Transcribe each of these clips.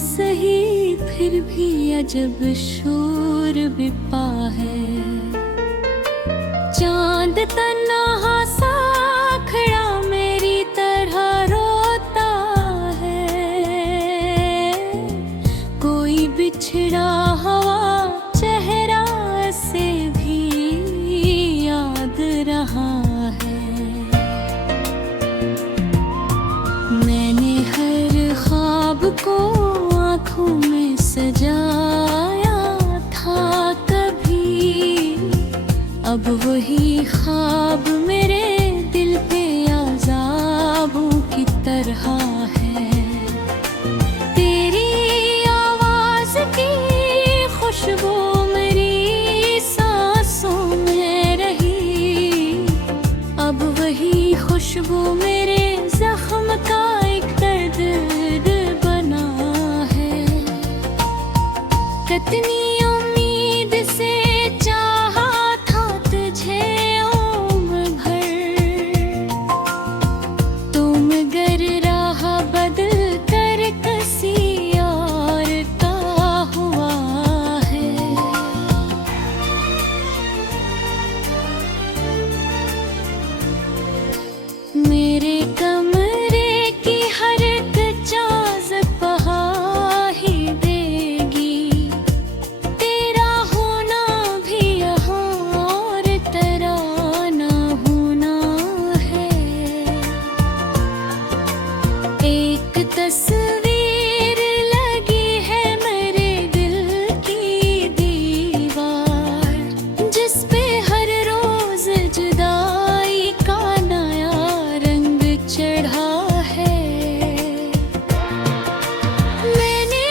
सही फिर भी अजब शोर विपा है। चांद तन्हा सा खड़ा मेरी तरह रोता है। कोई बिछड़ा हवा चेहरा से भी याद रहा है। मैंने हर ख्वाब को आँखों में सजाया था कभी, अब वही ख्वाब मेरे दिल पे अज़ाबों की तरह है। तेरी आवाज़ की खुशबू मेरी सांसों में रही, अब वही खुशबू मेरे जख्म का एक दर्द बना है। कितनी उम्मीद से चाहा था तुझे उम्र भर, तुम गर राह बदल कर किसी और का हुआ है। मेरे कमरे की हर एक चाज़ बहा ही देगी, तेरा होना भी यहाँ और तेरा ना होना है। एक तस्वीर लगी है मेरे दिल की दीवार, जिस पे हर रोज जुदाई का नया रंग चढ़ा है। मैंने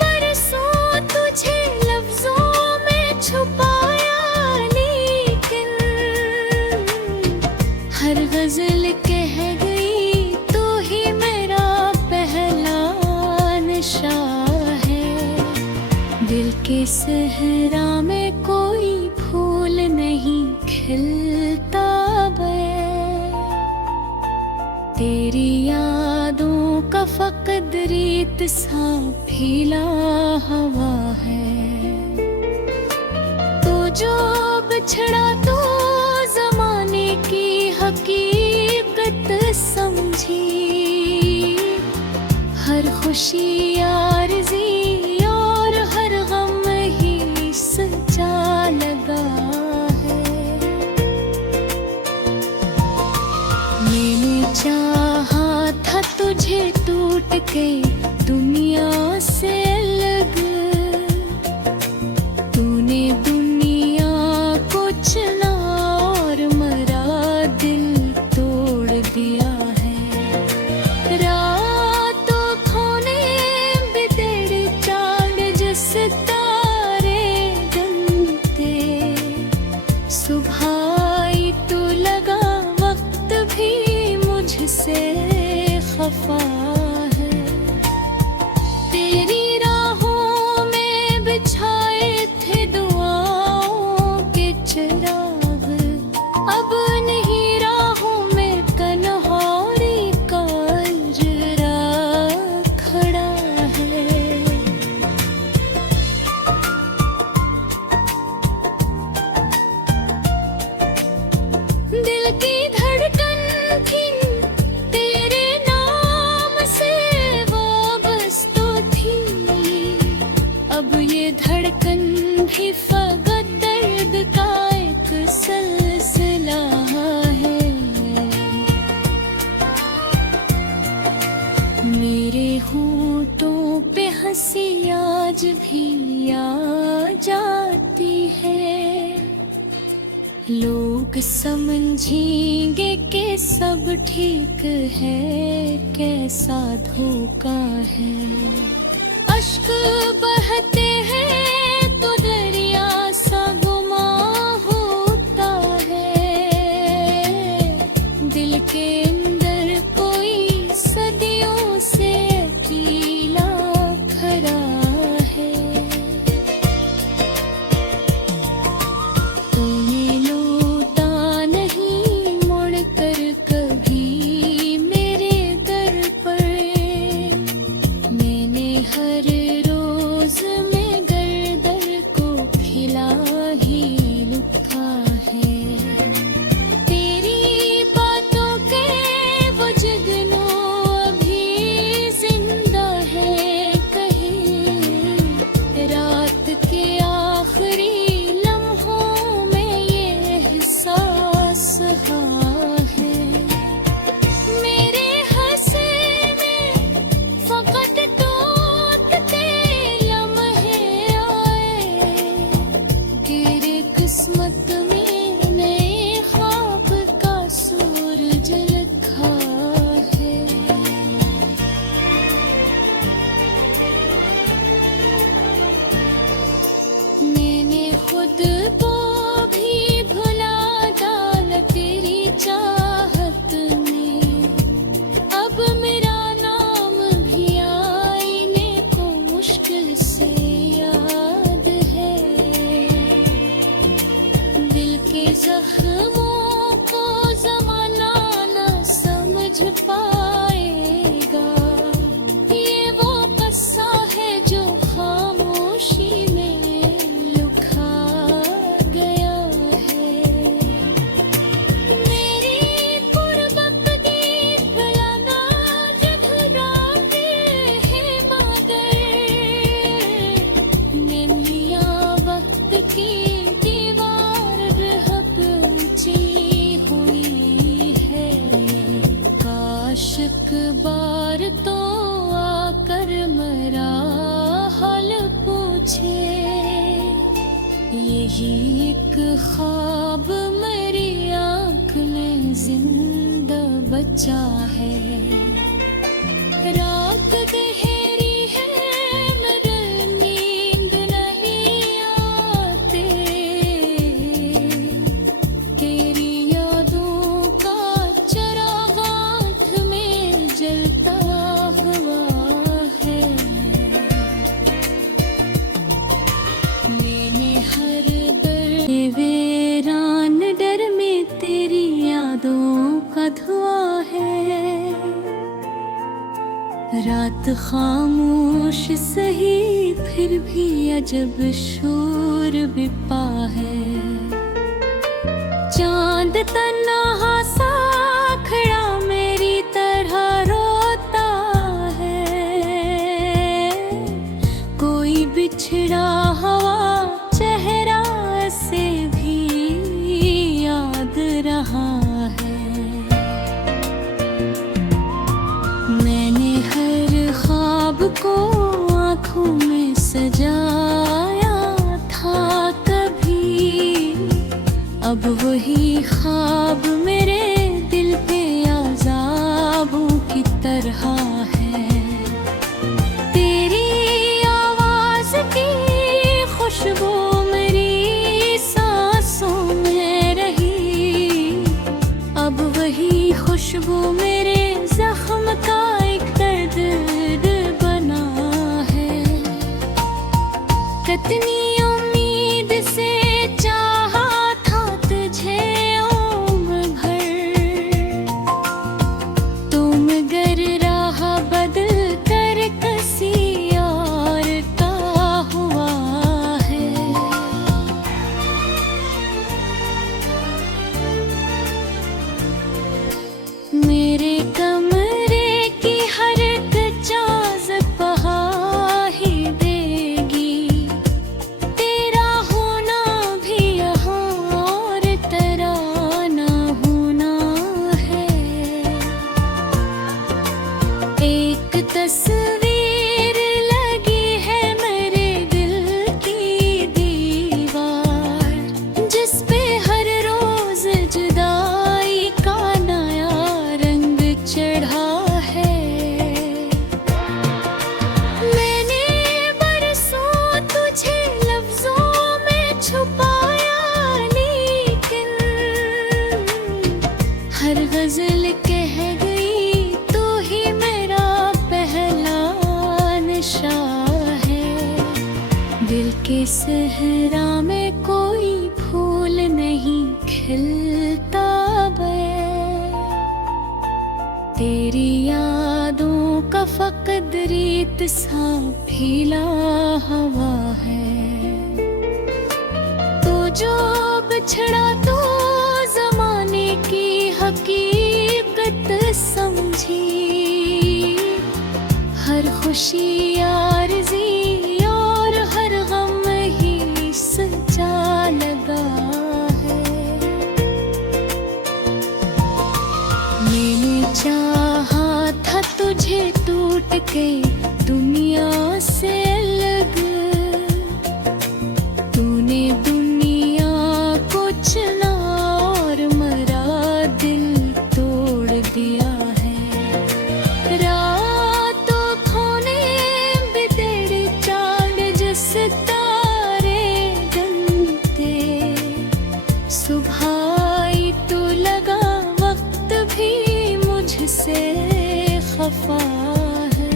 बरसों तुझे लफ्जों में छुपाया, लेकिन हर गजल कह गई तू ही मेरा पहला नशा है। दिल के सहरा में कोई फूल नहीं खिलता बे, तेरी यादों का फकद रीत सा फीला हवा है। तो जो बिछड़ा तो जमाने की हकीकत समझी, हर खुशी आरज़ी और हर गम ही सच्चा लगा है। मैंने चाहा था तुझे टूट के दुनिया से अलग, तूने दुनिया को चुना और मरा दिल तोड़ दिया है। रातों खोने बितेरे चांद जिस तारे बनते, सुबह आई तो लगा वक्त भी मुझसे खफा है। तेरी राहों में बिछाए थे दुआओं के चिराग, अब नहीं राहों में कन्हौरी का अजरा खड़ा है। दिल की धड़कन थी तेरे नाम से वाबस्ता थी, अब ये धड़कन भी फकत दर्द का एक सिलसिला है। मेरे होठों पे हंसी आज भी आ जाती है, लोग समझेंगे कि सब ठीक है, कैसा धोखा है। अश्क बहते हैं तो दरिया सा गुमा होता है, दिल के अंदर कोई सदियों से अकेला खड़ा है। तूने लौटा नहीं मुड़ कर कभी मेरे दर पर, मैंने हर किस्मत में नए ख्वाब का सूरज लिखा है। मैंने खुद को भी भुला डाला तेरी चाहत में, अब मेरा नाम भी आईने को मुश्किल से याद है। दिल के जख्मों को ज़माना न समझ पाएगा, ये वो किस्सा है जो खामोशी में लुका गया है। मेरी गुर्बत की बुलाना जठराते हैं मगर, नैमियाँ वक्त की दीवार अब ऊंची हुई है। काश एक बार तो आकर मेरा हाल पूछे, यही एक ख्वाब मेरी आँख में जिंदा बचा है। रात गहरी है मेरे नींद नहीं आते, तेरी यादों का चिराग आँख में जलता हुआ है। मैंने हर दर वीरान डर में तेरी यादों का धुआं है। रात खामोश सही फिर भी अजब शोर विपा है। चांद तन्हा सा खड़ा मेरी तरह रोता है, कोई बिछड़ा हवा चेहरा से भी याद रहा है। मैंने हर ख्वाब को आँखों में सजाया था कभी, अब वही ख्वाब मेरे दिल पे अज़ाबों की तरह है। तेरी आवाज़ की खुशबू मेरी सांसों में रही, अब वही खुशबू मेरे जख्म का एक दर्द बना है। कितनी उम्मीद से चाहा था तुझे उम्र भर, तुम गर राह बदल कर किसी और का हुआ है। मेरे कमरे की हर एक चाज़ बहा ही देगी, तेरा होना भी यहाँ और तेरा ना होना है। एक तस्वीर लगी है मेरे दिल की दीवार, जिस पे हर रोज जुदाई का नया रंग चढ़ा है। मैंने बरसों तुझे लफ्जों में छुपाया, लेकिन हर गजल कह गई तू ही मेरा पहला नशा है। दिल के सहरा में कोई फूल नहीं खिलता बे, तेरी यादों का फकद रीत सा फीला हवा है। तो जो बिछड़ा तो जमाने की हकीकत समझी, हर खुशी आरज़ी और हर गम ही सजा लगा है। मैंने चाहा था तुझे टूट के दुनिया से अलग, तूने दुनिया सुबह आई तो लगा वक्त भी मुझसे खफा है।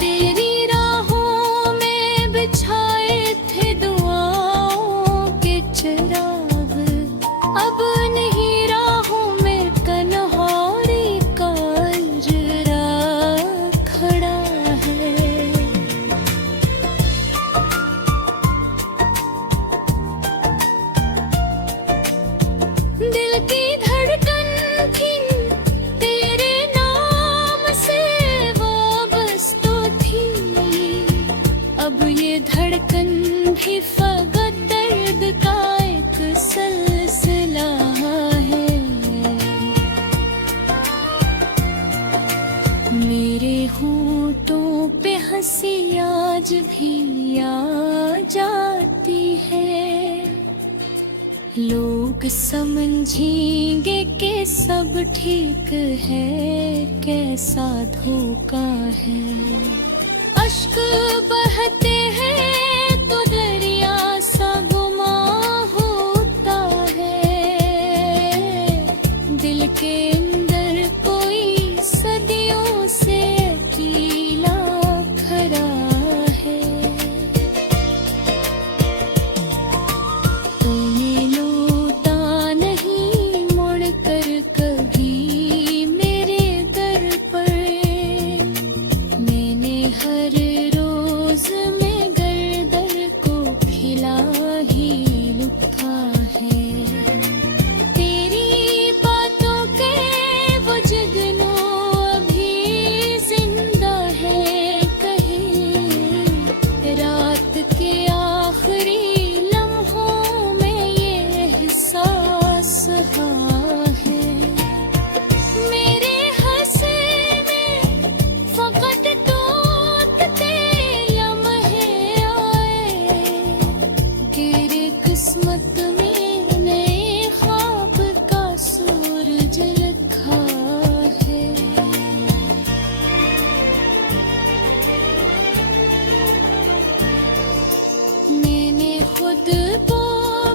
तेरी राहों में बिछाए थे दुआओं के चिराग, अब नहीं राहों में कन्हौरी का अजरा खड़ा है। दिल की धड़कन थी तेरे नाम से वाबस्ता थी, अब ये धड़कन भी फकत दर्द का एक सिलसिला है। मेरे होंठों पे हंसी आज भी आ जाती है। लोग समझेंगे कि सब ठीक है, कैसा धोखा है। अश्क बहते हैं तो दरिया सा गुमां होता है। दिल के अंदर कोई सदियों से अकेला खड़ा है। तूने लौटा नहीं मुड़ कर कभी मेरे दर पर, मैंने हर रोज में गर्दर को खिला ही लुका है। तेरी बातों के वो जुगनू अभी जिंदा है कहीं, रात के आखिरी लम्हों में ये एहसास है। मेरे हंसे में फकत टूटते लम्हे आए, गिरे किस्मत में नए ख्वाब का सूरज लिखा है। मैंने खुद को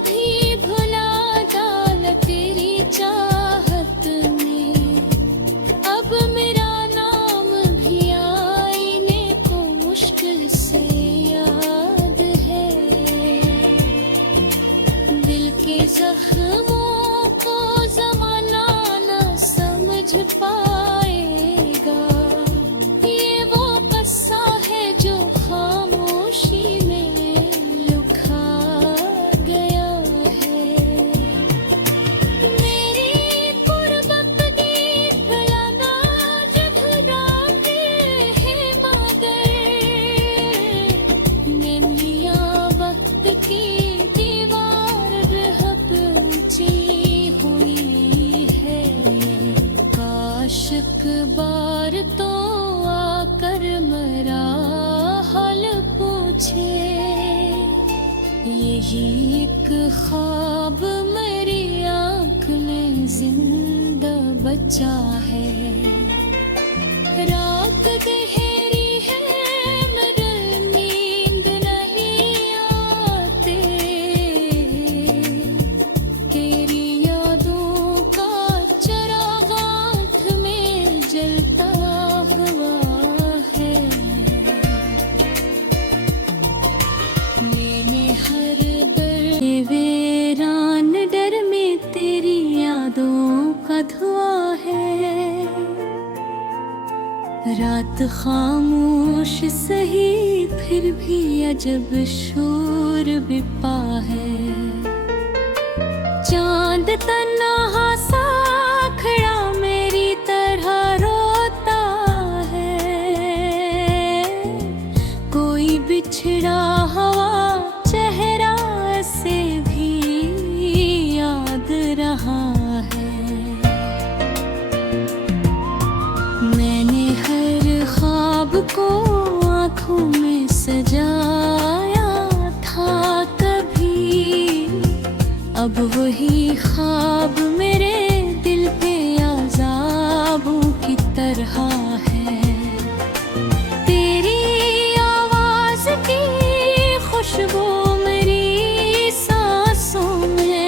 भी भुला डाला तेरी चाहत में, अब मेरा नाम भी आईने को मुश्किल से याद है। दिल के जख्मों को ज़माना न समझ पाएगा, ये वो कस्सा है जो खामोशी में लुका गया है। मेरी कुर्बत की भलाना जठराते हैं मगर, निमियाँ वक्त की दीवार रहब ऊंची हुई है। काशिक बार तो आकर मरा हाल पूछे, यही एक ख्वाब मेरी आँख में जिंदा बचा है। रात गहरी है मगर नींद नहीं आते, तेरी यादों का चिराग आँख में जलता हुआ है। मैंने हर दर वीरान डर में तेरी यादों का धुआं है। रात खामोश सही फिर भी अजब शोर विपा है। चांद तन्हा सा खड़ा मेरी तरह रोता है, कोई बिछड़ा हवा चेहरा से भी याद रहा है। मैंने हर ख्वाब को आँखों में सजाया था कभी, अब वही ख्वाब मेरे दिल पे अज़ाबों की तरह है। तेरी आवाज़ की खुशबू मेरी सांसों में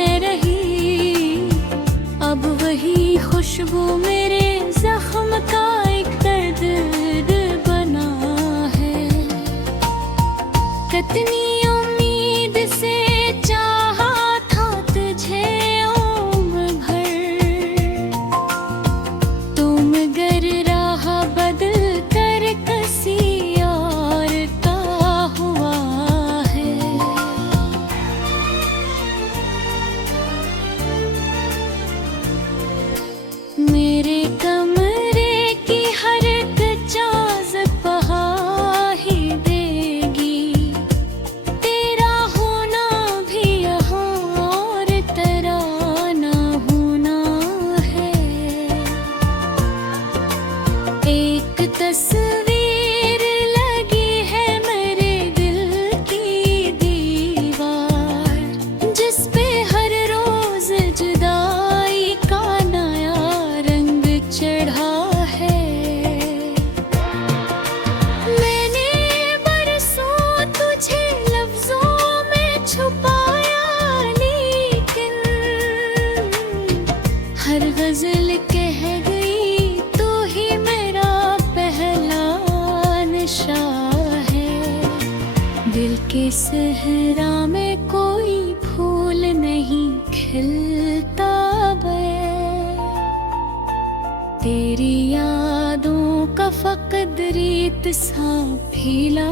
रीत सा फीला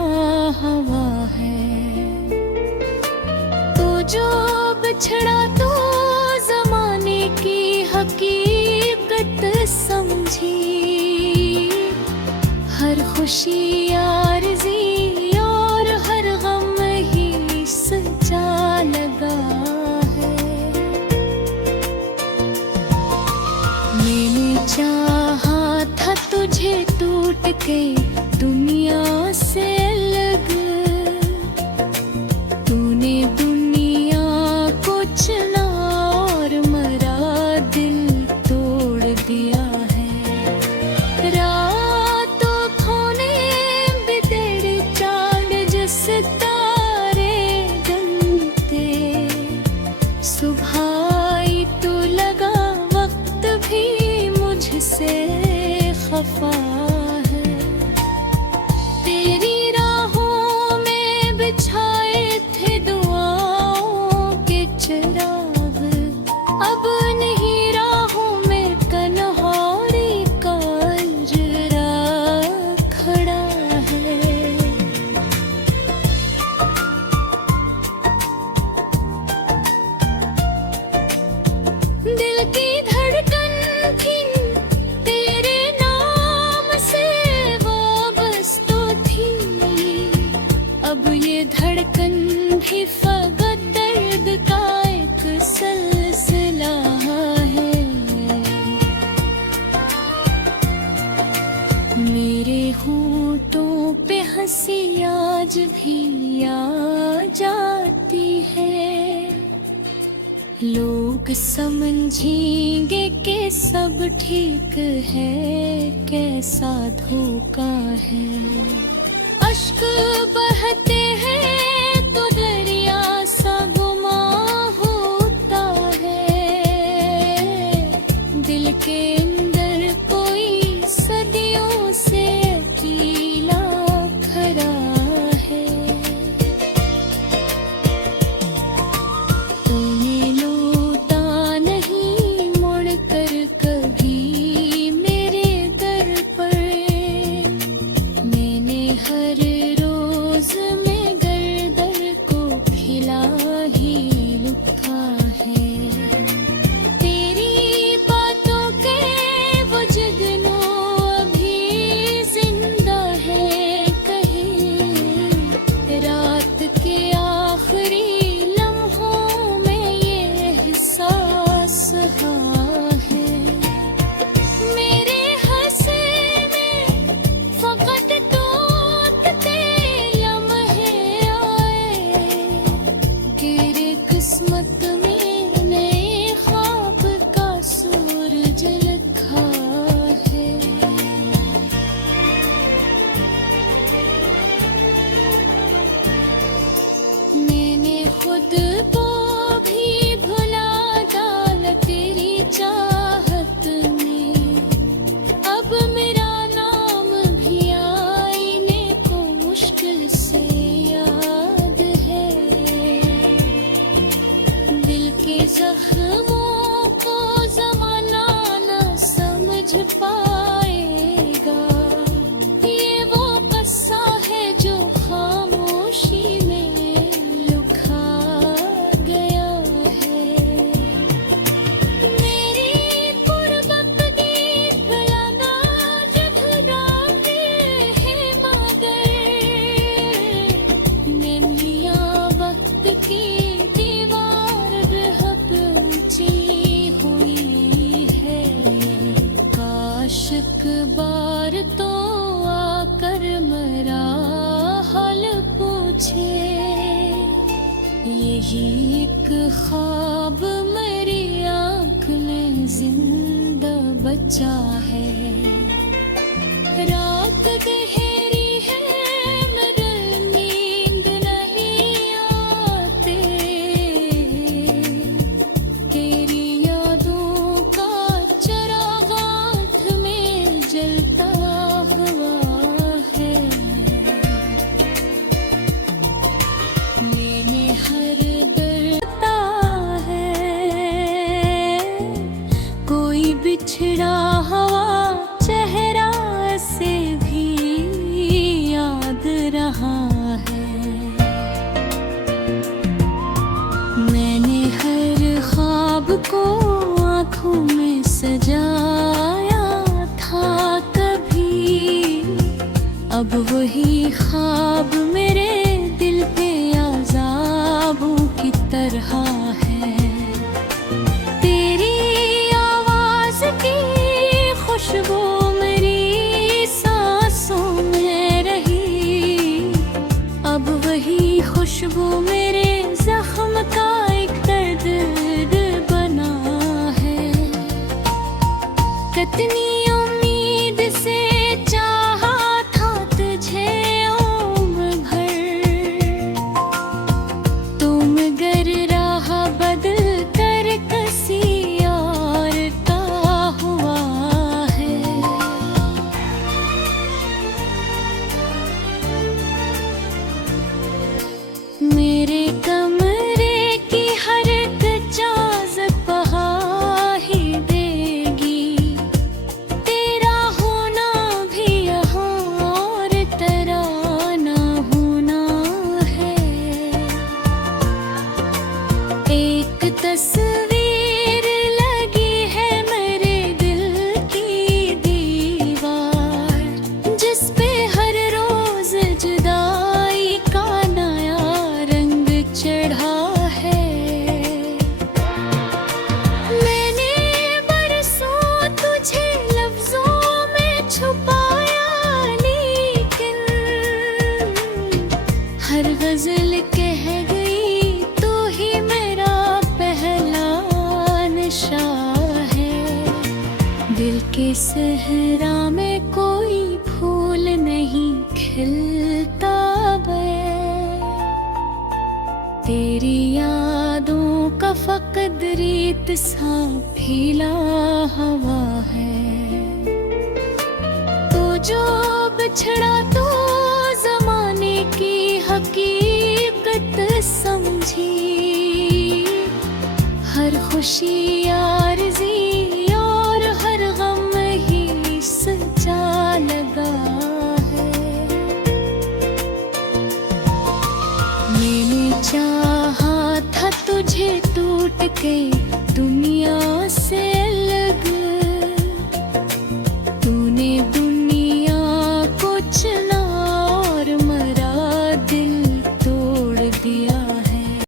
हवा है। तो जो बिछड़ा तो जमाने की हकीकत समझी, हर खुशी आरज़ी और हर गम ही सजा लगा है। मैंने चाहा था तुझे टूट के दुनिया से अलग, तूने दुनिया को चुना और मरा दिल तोड़ दिया है। रातों खोने बितेरे चांद जिस तारे बनते, सुबह आई तो लगा वक्त भी मुझसे खफा है। तेरी राहों में बिछाए थे दुआओं के चिराग, अब नहीं राहों में कन्हौरी का अजरा खड़ा है। दिल की धड़कन थी तेरे नाम से वाबस्ता थी, अब ये धड़कन भी फकत दर्द का एक सिलसिला है। मेरे होंठों पे हंसी आज भी आ जाती है। लोग समझेंगे कि सब ठीक है, कैसा धोखा है। अश्क बहते हैं तो दरिया सा गुमा होता है। दिल के अंदर कोई सदियों से अकेला खड़ा है। तूने लौटा नहीं मुड़ कर कभी मेरे दर पर, मैंने हर रोज में गर्दर को खिला ही लुका है। तेरी बातों के वो जुगनू अभी जिंदा है कहीं, रात के आखिरी लम्हों में ये एहसास है। मेरे हंसे में फकत टूटते लम्हे आए, गिरे किस्मत में नए ख्वाब का सूरज लिखा है। मैंने खुद को भी भुला डाला तेरी चाहत में, अब मेरा नाम भी आईने को मुश्किल से याद है। दिल के जख्मों को ज़माना न समझ पाएगा, ये वो कस्सा है जो खामोशी में लुका गया है। मेरी कुर्बत की भलाना जठराते हैं मगर, मेमलियाँ वक्त की दीवार बेहद ऊंची हुई है। काश एक बार तो आकर मेरा हाल पूछे, यही एक ख्वाब मेरी आँख में जिंदा बचा है। रात गहरी है मेरे नींद नहीं आते, तेरी यादों का चिराग आँख में जलता हुआ है। मैंने हर दर्द है, कोई बिछड़ा हवा चेहरा से भी सजाया था कभी, अब वही ख्वाब मेरे दिल पे अज़ाबों की तरह है। तेरी आवाज़ की खुशबू मेरी सांसों में रही, अब वही खुशबू मेरे जख्म का एक दर्द बना है। कितनी उम्मीद से चाहा था तुझे उम्र भर, तुम गर राह बदल कर किसी और का हुआ है। मेरे कमरे की हर चाज़ बहा ही देगी, तेरा होना भी यहाँ और तेरा ना होना है। एक तस्वीर लगी है मेरे दिल की दीवार, जिस पे हर रोज जुदाई का नया रंग चढ़ा है। मैंने बरसों तुझे लफ्जों में छुपाया, लेकिन हर गजल कह गई तू ही मेरा पहला नशा है। दिल के सहरा में कोई फूल नहीं खिलता बे, तेरी यादों का फकद रेत सा फीला हवा है। तो जो बिछड़ा तो जमाने की हकीकत समझी, हर खुशी आरज़ी और हर गम ही सच्चा लगा है। मैंने चाहा था तुझे टूट के